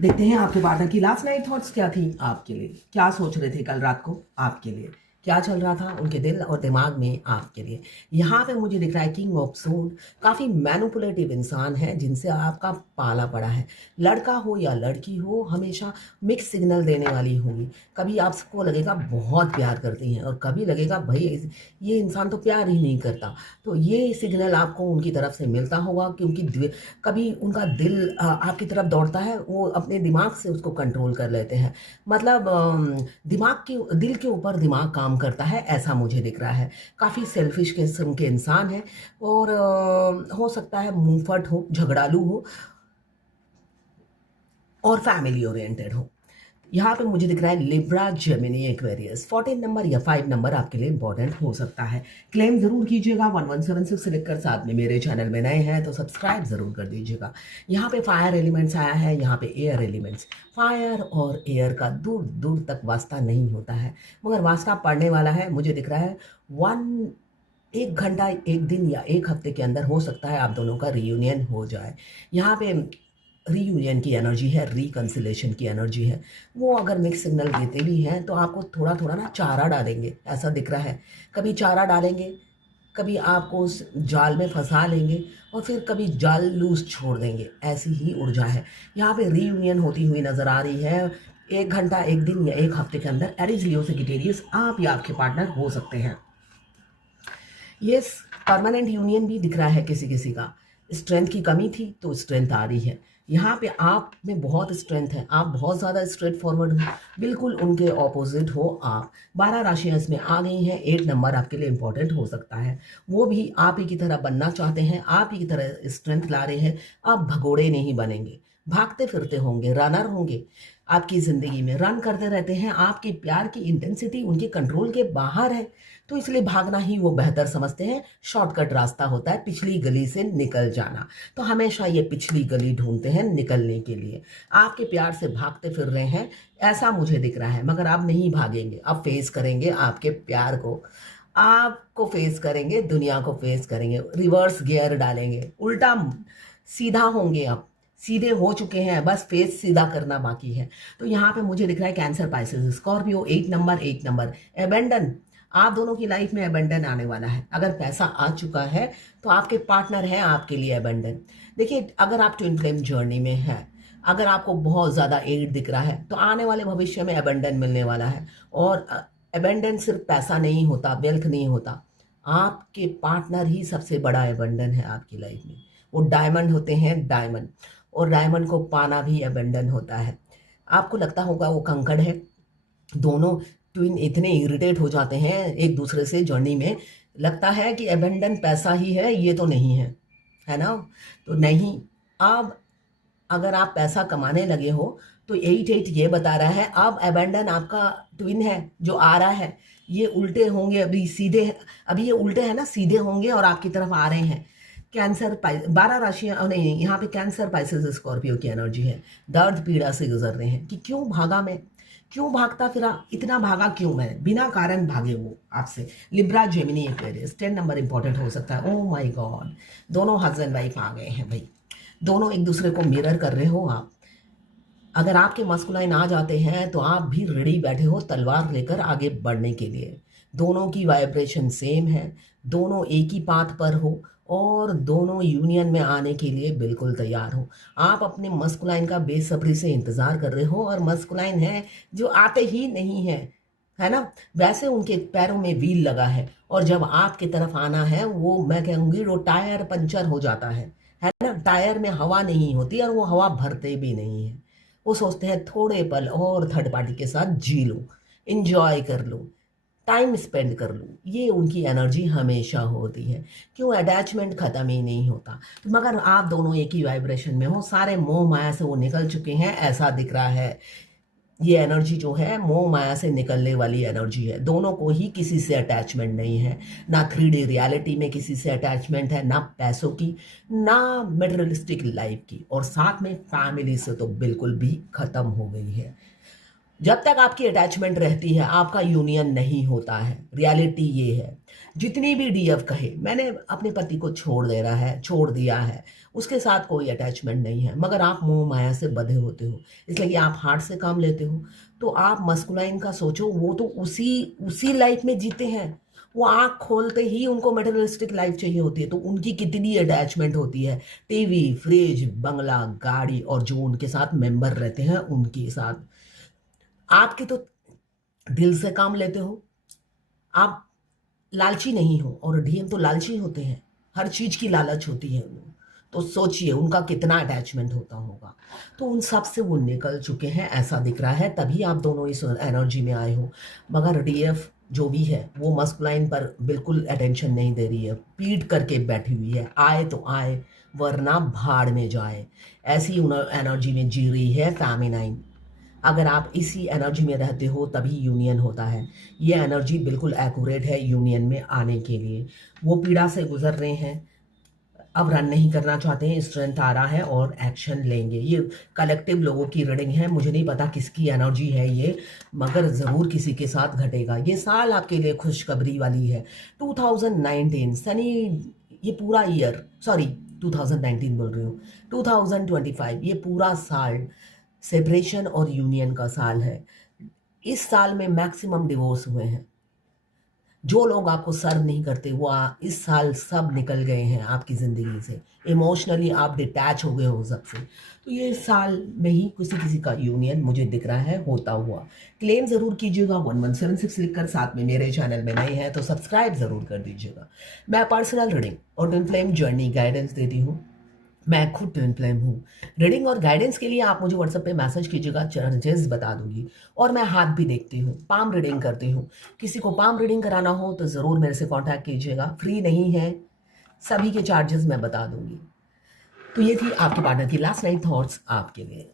देखते हैं आपके पार्टनर की लास्ट नाइट थॉट्स क्या थी आपके लिए, क्या सोच रहे थे कल रात को आपके लिए, क्या चल रहा था उनके दिल और दिमाग में आपके लिए। यहाँ पे मुझे दिख रहा है किंग ऑफ सूट, काफ़ी मैनिपुलेटिव इंसान है जिनसे आपका पाला पड़ा है। लड़का हो या लड़की हो, हमेशा मिक्स सिग्नल देने वाली होगी। कभी आपको लगेगा बहुत प्यार करती हैं और कभी लगेगा भाई ये इंसान तो प्यार ही नहीं करता। तो ये सिग्नल आपको उनकी तरफ से मिलता होगा, क्योंकि कभी उनका दिल आपकी तरफ दौड़ता है, वो अपने दिमाग से उसको कंट्रोल कर लेते हैं। मतलब दिमाग के दिल के ऊपर दिमाग काम करता है, ऐसा मुझे दिख रहा है। काफ़ी सेल्फिश किस्म के इंसान है और हो सकता है मुंहफट हो, झगड़ालू हो और फैमिली ओरिएंटेड हो। यहाँ पे मुझे दिख रहा है लिब्रा जेमिनी एक्वेरियस। 14 नंबर या 5 नंबर आपके लिए इंपॉर्टेंट हो सकता है। क्लेम जरूर कीजिएगा 1176 से लिखकर। साथ में मेरे चैनल में नए हैं तो सब्सक्राइब जरूर कर दीजिएगा। यहाँ पे फायर एलिमेंट्स आया है, यहाँ पे एयर एलिमेंट्स। फायर और एयर का दूर दूर तक वास्ता नहीं होता है, मगर वास्ता पड़ने वाला है। मुझे दिख रहा है 1 घंटा, 1 दिन या 1 हफ्ते के अंदर हो सकता है आप दोनों का रियूनियन हो जाए। यहाँ पे रीयूनियन की एनर्जी है, रिकन्सिलेशन की एनर्जी है। वो अगर मिक्स सिग्नल देते भी हैं तो आपको थोड़ा थोड़ा ना चारा डालेंगे, ऐसा दिख रहा है। कभी चारा डालेंगे, कभी आपको उस जाल में फंसा लेंगे और फिर कभी जाल लूज छोड़ देंगे, ऐसी ही ऊर्जा है। यहाँ पे रीयूनियन होती हुई नजर आ रही है। 1 घंटा, 1 दिन या 1 हफ्ते के अंदर एरीज, लियो, सेजिटेरियस आप या आपके पार्टनर हो सकते हैं। यस, परमानेंट यूनियन भी दिख रहा है किसी किसी का। स्ट्रेंथ की कमी थी तो स्ट्रेंथ आ रही है। यहाँ पे आप में बहुत स्ट्रेंथ है, आप बहुत ज़्यादा स्ट्रेट फॉरवर्ड हो, बिल्कुल उनके ऑपोजिट हो आप। 12 राशियाँ इसमें आ गई हैं। 8 नंबर आपके लिए इंपॉर्टेंट हो सकता है। वो भी आप ही की तरह बनना चाहते हैं, आप ही की तरह स्ट्रेंथ ला रहे हैं। आप भगोड़े नहीं बनेंगे, भागते फिरते होंगे, रनर होंगे। आपकी ज़िंदगी में रन करते रहते हैं। आपके प्यार की इंटेंसिटी उनके कंट्रोल के बाहर है, तो इसलिए भागना ही वो बेहतर समझते हैं। शॉर्टकट रास्ता होता है पिछली गली से निकल जाना, तो हमेशा ये पिछली गली ढूंढते हैं निकलने के लिए। आपके प्यार से भागते फिर रहे हैं, ऐसा मुझे दिख रहा है। मगर आप नहीं भागेंगे, आप फेस करेंगे आपके प्यार को, आपको फेस करेंगे, दुनिया को फेस करेंगे, रिवर्स गियर डालेंगे, उल्टा सीधा होंगे। आप सीधे हो चुके हैं, बस फेस सीधा करना बाकी है। तो यहाँ पे मुझे दिख रहा है cancer, Pisces, Scorpio. 8 number, 8 number, abandon. आप दोनों की लाइफ में एबेंडन आने वाला है। अगर पैसा आ चुका है तो आपके पार्टनर है आपके लिए एबेंडन। देखिए, अगर आप ट्विन फ्लेम जर्नी में है, अगर आपको बहुत ज़्यादा एड दिख रहा है, तो आने वाले भविष्य में एबेंडन मिलने वाला है। और एबेंडन सिर्फ पैसा नहीं होता, वेल्थ नहीं होता। आपके पार्टनर ही सबसे बड़ा एबेंडन है आपकी लाइफ में। वो डायमंड होते हैं, डायमंड। और डायमंड को पाना भी एबेंडन होता है। आपको लगता होगा वो कंकड़ है। दोनों ट्विन इतने इरिटेट हो जाते हैं एक दूसरे से जर्नी में, लगता है कि एबेंडन पैसा ही है, ये तो नहीं है ना। तो नहीं, अब अगर आप पैसा कमाने लगे हो तो 8 ये बता रहा है अब एबेंडन आपका ट्विन है जो आ रहा है। ये उल्टे होंगे, अभी सीधे, अभी ये उल्टे हैं ना, सीधे होंगे और आपकी तरफ आ रहे हैं। कैंसर, 12 राशियां नहीं, यहाँ पे कैंसर, पाइसेस, स्कॉर्पियो की एनर्जी है। दर्द पीड़ा से गुजर रहे हैं कि क्यों भागा मैं, क्यों भागता फिरा, इतना भागा क्यों मैं, बिना कारण भागे वो आपसे। Libra Gemini Aquarius. 10 number important हो सकता है। ओह माय गॉड, दोनों हस्बैंड वाइफ आ गए हैं भाई। दोनों एक दूसरे को मिरर कर रहे हो आप। अगर आपके मस्कुलाइन आ जाते हैं तो आप भी रेडी बैठे हो तलवार लेकर आगे बढ़ने के लिए। दोनों की वाइब्रेशन सेम है, दोनों एक ही पाथ पर हो और दोनों यूनियन में आने के लिए बिल्कुल तैयार हो। आप अपने मस्कुलाइन का बेसब्री से इंतजार कर रहे हो और मस्कुलाइन है जो आते ही नहीं है ना। वैसे उनके पैरों में व्हील लगा है और जब आपकी तरफ आना है, वो मैं कहूँगी वो टायर पंचर हो जाता है ना। टायर में हवा नहीं होती और वो हवा भरते भी नहीं है। वो सोचते हैं थोड़े पल और थर्ड पार्टी के साथ जी लूं, इंजॉय कर लूं, टाइम स्पेंड कर लूं। ये उनकी एनर्जी हमेशा होती है। क्यों, अटैचमेंट खत्म ही नहीं होता। तो मगर आप दोनों एक ही वाइब्रेशन में हो, सारे मोह माया से वो निकल चुके हैं, ऐसा दिख रहा है। ये एनर्जी जो है मोह माया से निकलने वाली एनर्जी है। दोनों को ही किसी से अटैचमेंट नहीं है, ना 3D रियलिटी में किसी से अटैचमेंट है, ना पैसों की, ना मटेरियलिस्टिक लाइफ की, और साथ में फैमिली से तो बिल्कुल भी खत्म हो गई है। जब तक आपकी अटैचमेंट रहती है आपका यूनियन नहीं होता है। रियलिटी ये है, जितनी भी डीएफ कहे मैंने अपने पति को छोड़ दिया है, उसके साथ कोई अटैचमेंट नहीं है, मगर आप मोह माया से बंधे होते हो, इसलिए कि आप हार्ट से काम लेते हो। तो आप मस्कुलाइन का सोचो, वो तो उसी उसी लाइफ में जीते हैं। वो आँख खोलते ही उनको मटेरियलिस्टिक लाइफ चाहिए होती है, तो उनकी कितनी अटैचमेंट होती है टीवी, फ्रिज, बंगला, गाड़ी, और जो उनके साथ मेंबर रहते हैं उनके साथ। आपके तो दिल से काम लेते हो, आप लालची नहीं हो, और डीएम तो लालची होते हैं, हर चीज की लालच होती है उन्हें। तो सोचिए उनका कितना अटैचमेंट होता होगा। तो उन सब से वो निकल चुके हैं, ऐसा दिख रहा है, तभी आप दोनों इस एनर्जी में आए हो। मगर डीएफ जो भी है वो मस्कुलाइन पर बिल्कुल अटेंशन नहीं दे रही है, पीट करके बैठी हुई है, आए तो आए वरना भाड़ में जाए, ऐसी एनर्जी में जी रही है फेमिनाइन। अगर आप इसी एनर्जी में रहते हो तभी यूनियन होता है। ये एनर्जी बिल्कुल एक्यूरेट है यूनियन में आने के लिए। वो पीड़ा से गुजर रहे हैं, अब रन नहीं करना चाहते हैं, स्ट्रेंथ आ रहा है और एक्शन लेंगे। ये कलेक्टिव लोगों की रीडिंग है, मुझे नहीं पता किसकी एनर्जी है ये, मगर ज़रूर किसी के साथ घटेगा। ये साल आपके लिए खुशखबरी वाली है। 2019 सनी, ये पूरा ईयर, सॉरी 2019 बोल रही हूँ, 2025 ये पूरा साल सेपरेशन और यूनियन का साल है। इस साल में मैक्सिमम डिवोर्स हुए हैं। जो लोग आपको सर्व नहीं करते वो इस साल सब निकल गए हैं आपकी ज़िंदगी से। इमोशनली आप डिटैच हो गए हो सबसे। तो ये इस साल में ही किसी किसी का यूनियन मुझे दिख रहा है होता हुआ। क्लेम ज़रूर कीजिएगा 1176 लिखकर, साथ में मेरे चैनल में नए हैं तो सब्सक्राइब ज़रूर कर दीजिएगा। मैं पर्सनल रीडिंग और ट्विन फ्लेम जर्नी गाइडेंस देती हूँ। मैं खुद ट्विन फ्लेम हूँ। रीडिंग और गाइडेंस के लिए आप मुझे व्हाट्सएप पे मैसेज कीजिएगा, चार्जेस बता दूंगी। और मैं हाथ भी देखती हूँ, पाम रीडिंग करती हूँ। किसी को पाम रीडिंग कराना हो तो ज़रूर मेरे से कांटेक्ट कीजिएगा, फ्री नहीं है, सभी के चार्जेस मैं बता दूंगी। तो ये थी आपके पार्टनर की लास्ट नाइट थॉट्स आपके लिए।